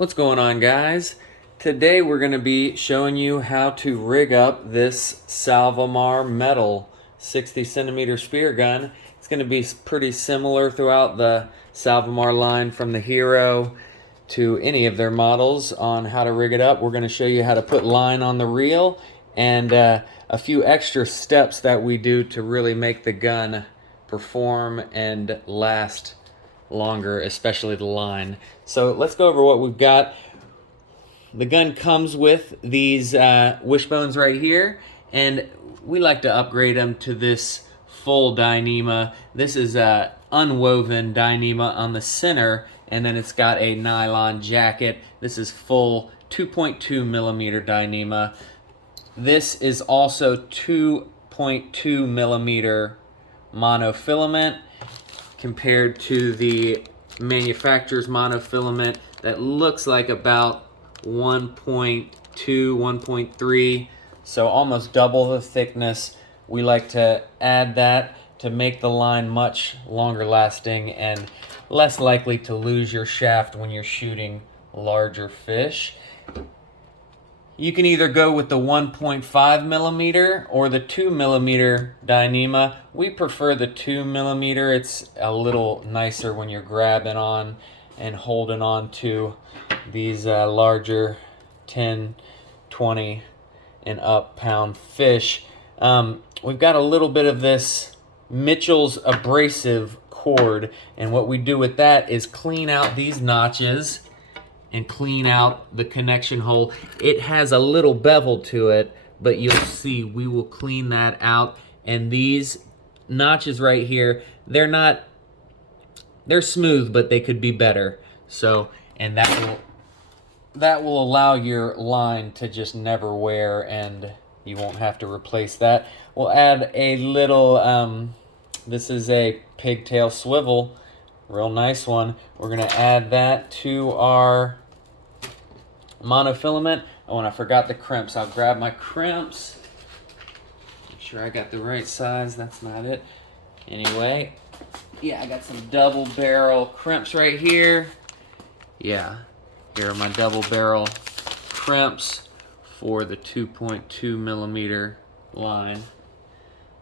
What's going on, guys? Today we're going to be showing you how to rig up this Salvimar metal 60 centimeter spear gun. It's going to be pretty similar throughout the Salvimar line, from the Hero to any of their models, on how to rig it up. We're going to show you how to put line on the reel and a few extra steps that we do to really make the gun perform and last longer, especially the line. So let's go over what we've got. The gun comes with these wishbones right here, and we like to upgrade them to this full Dyneema. This is a unwoven Dyneema on the center, and then it's got a nylon jacket. This is full 2.2 millimeter Dyneema. This is also 2.2 millimeter monofilament, compared to the manufacturer's monofilament that looks like about 1.2, 1.3, so almost double the thickness. We like to add that to make the line much longer lasting and less likely to lose your shaft when you're shooting larger fish. You can either go with the 1.5 millimeter or the 2 millimeter Dyneema. We prefer the 2 millimeter. It's a little nicer when you're grabbing on and holding on to these larger 10, 20 and up pound fish. We've got a little bit of this Mitchell's abrasive cord, and what we do with that is clean out these notches and clean out the connection hole. It has a little bevel to it, but you'll see we will clean that out. And these notches right here, they're smooth, but they could be better. So, and that will allow your line to just never wear, and you won't have to replace that. We'll add a little, this is a pigtail swivel, real nice one. We're gonna add that to our monofilament. Oh, and I forgot the crimps. I'll grab my crimps. Make sure I got the right size. That's not it. Anyway, yeah, I got some double barrel crimps right here. Yeah, here are my double barrel crimps for the 2.2 millimeter line.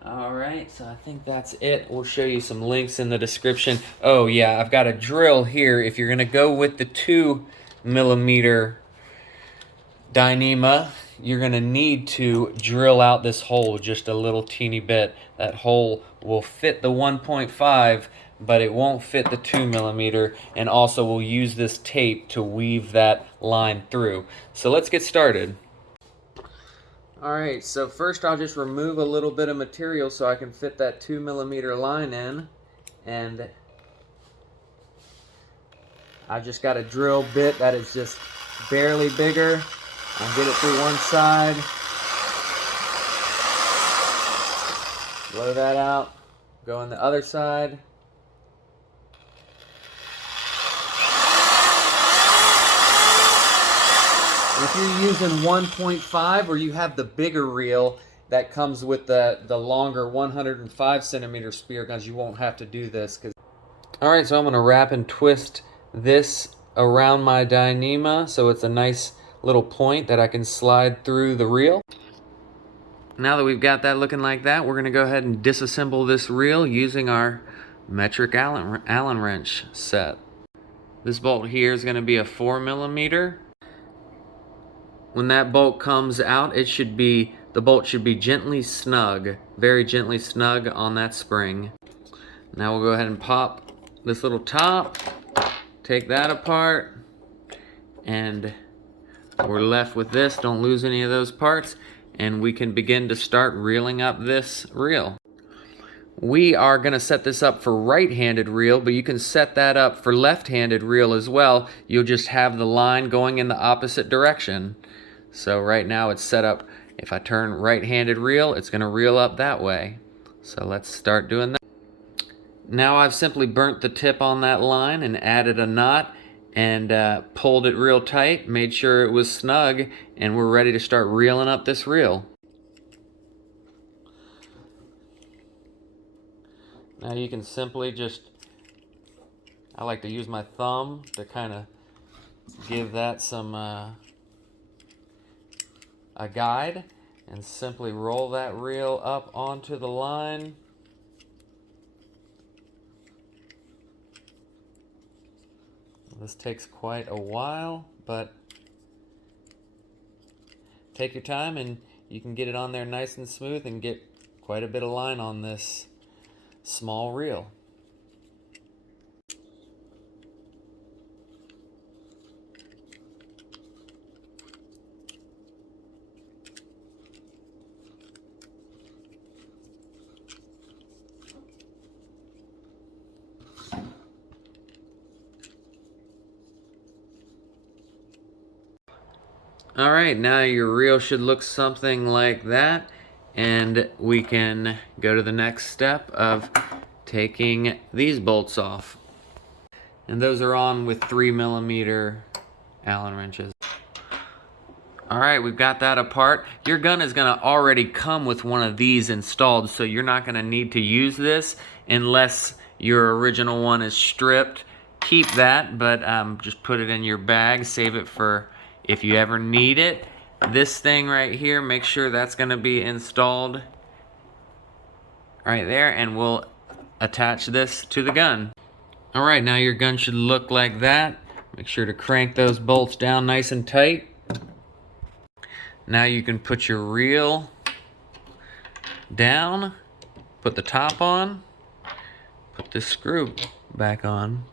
Alright, so I think that's it. We'll show you some links in the description. Oh yeah, I've got a drill here. If you're gonna go with the 2 millimeter Dyneema, you're gonna need to drill out this hole just a little teeny bit. That hole will fit the 1.5, but it won't fit the 2 millimeter, and also we'll use this tape to weave that line through. So let's get started. Alright, so first I'll just remove a little bit of material so I can fit that 2 millimeter line in, and I just got a drill bit that is just barely bigger. I'll get it through one side, blow that out, go on the other side. If you're using 1.5 or you have the bigger reel that comes with the longer 105 centimeter spear guns, you won't have to do this. Alright, so I'm going to wrap and twist this around my Dyneema so it's a nice little point that I can slide through the reel. Now that we've got that looking like that, we're going to go ahead and disassemble this reel using our metric Allen wrench set. This bolt here is going to be a 4 millimeter. When that bolt comes out, the bolt should be gently snug, very gently snug on that spring. Now we'll go ahead and pop this little top, take that apart, and we're left with this. Don't lose any of those parts, and we can begin to start reeling up this reel. We are going to set this up for right-handed reel, but you can set that up for left-handed reel as well. You'll just have the line going in the opposite direction. So right now it's set up, if I turn right-handed reel, it's going to reel up that way. So let's start doing that. Now I've simply burnt the tip on that line and added a knot and pulled it real tight, made sure it was snug, and we're ready to start reeling up this reel. Now you can simply just, I like to use my thumb to kind of give that some a guide and simply roll that reel up onto the line. This takes quite a while, but take your time and you can get it on there nice and smooth and get quite a bit of line on this small reel. All right, now your reel should look something like that, and we can go to the next step of taking these bolts off. And those are on with 3mm Allen wrenches. All right, we've got that apart. Your gun is gonna already come with one of these installed, so you're not gonna need to use this unless your original one is stripped. Keep that, but just put it in your bag, save it for if you ever need it. This thing right here, make sure that's gonna be installed right there, and we'll attach this to the gun. All right, now your gun should look like that. Make sure to crank those bolts down nice and tight. Now you can put your reel down, put the top on, put this screw back on.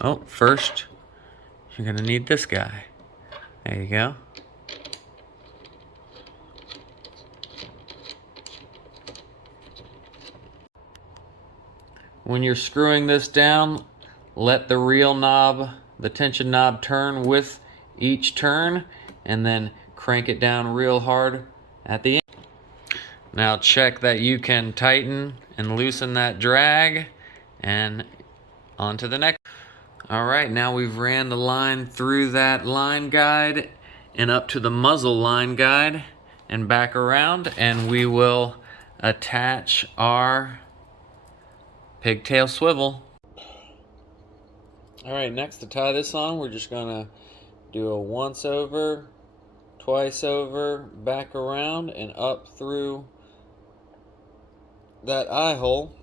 Oh, first, you're gonna need this guy. There you go. When you're screwing this down, let the reel knob, the tension knob, turn with each turn, and then crank it down real hard at the end. Now check that you can tighten and loosen that drag, and on to the next. All right, now we've ran the line through that line guide and up to the muzzle line guide and back around, and we will attach our pigtail swivel. All right, next to tie this on, we're just gonna do a once over, twice over, back around, and up through that eye hole.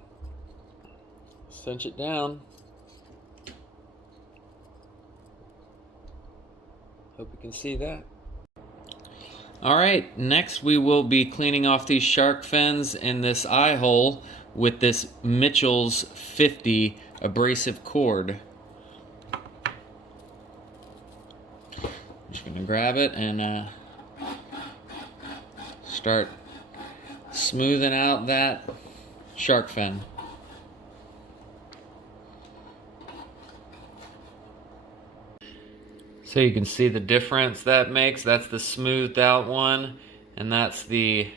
Cinch it down. Hope you can see that. All right, next we will be cleaning off these shark fins in this eye hole with this Mitchell's 50 abrasive cord. Just gonna grab it and start smoothing out that shark fin. So you can see the difference that makes. That's the smoothed out one, and that's the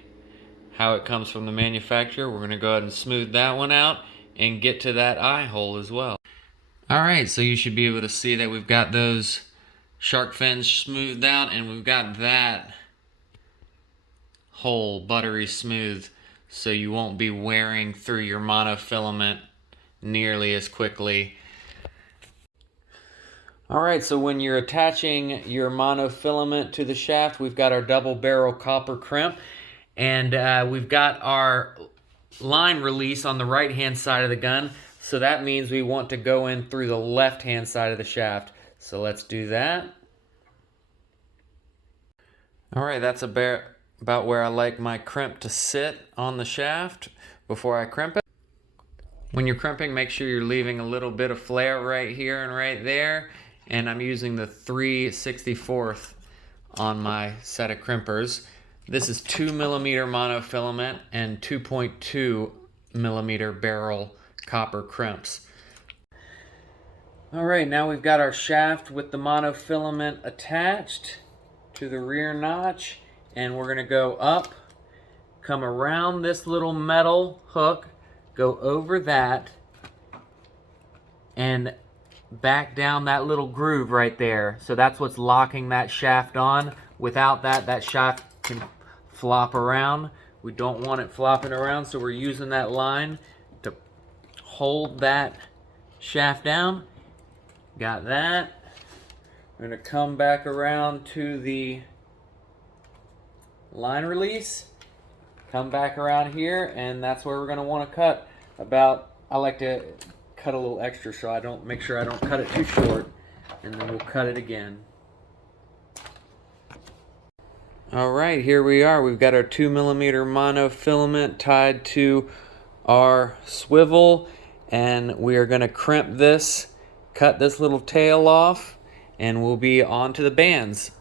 how it comes from the manufacturer. We're gonna go ahead and smooth that one out and get to that eye hole as well. All right, so you should be able to see that we've got those shark fins smoothed out, and we've got that hole buttery smooth, so you won't be wearing through your monofilament nearly as quickly. All right, so when you're attaching your monofilament to the shaft, we've got our double barrel copper crimp, and we've got our line release on the right hand side of the gun, so that means we want to go in through the left hand side of the shaft. So let's do that. All right, that's about where I like my crimp to sit on the shaft before I crimp it. When you're crimping, make sure you're leaving a little bit of flare right here and right there. And I'm using the 3/64 on my set of crimpers. This is 2mm monofilament and 2.2mm barrel copper crimps. All right, now we've got our shaft with the monofilament attached to the rear notch, and we're gonna go up, come around this little metal hook, go over that, and back down that little groove right there. So that's what's locking that shaft on. Without that, that shaft can flop around. We don't want it flopping around, so we're using that line to hold that shaft down. Got that. We're going to come back around to the line release, come back around here, and that's where we're going to want to cut about, I like to cut a little extra so I don't, make sure I don't cut it too short, and then we'll cut it again. Alright, here we are. We've got our 2mm monofilament tied to our swivel, and we are going to crimp this, cut this little tail off, and we'll be on to the bands.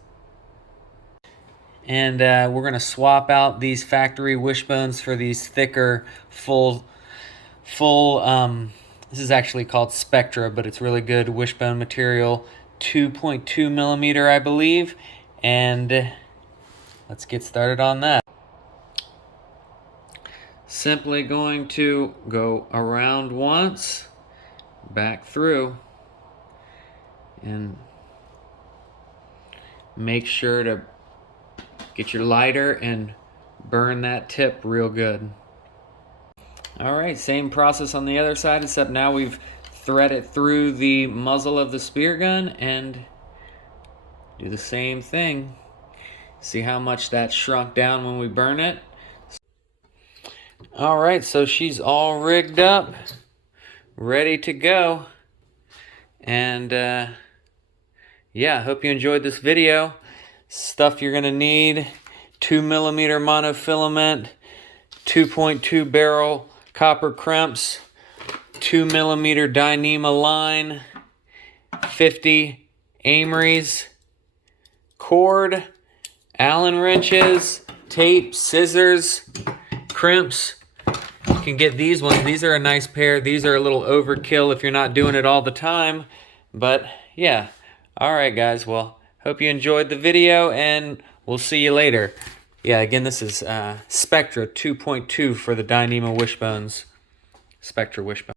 And we're going to swap out these factory wishbones for these thicker, full, this is actually called Spectra, but it's really good wishbone material, 2.2mm, I believe. And let's get started on that. Simply going to go around once, back through, and make sure to get your lighter and burn that tip real good. Alright, same process on the other side, except now we've threaded through the muzzle of the spear gun and do the same thing. See how much that shrunk down when we burn it? Alright, so she's all rigged up, ready to go. And yeah, I hope you enjoyed this video. Stuff you're going to need: 2mm monofilament, 2.2 barrel copper crimps, 2mm Dyneema line, 50 Amory's, cord, Allen wrenches, tape, scissors, crimps. You can get these ones. These are a nice pair. These are a little overkill if you're not doing it all the time. But yeah. Alright guys, well, hope you enjoyed the video, and we'll see you later. Yeah, again, this is Spectra 2.2 for the Dyneema wishbones. Spectra wishbone.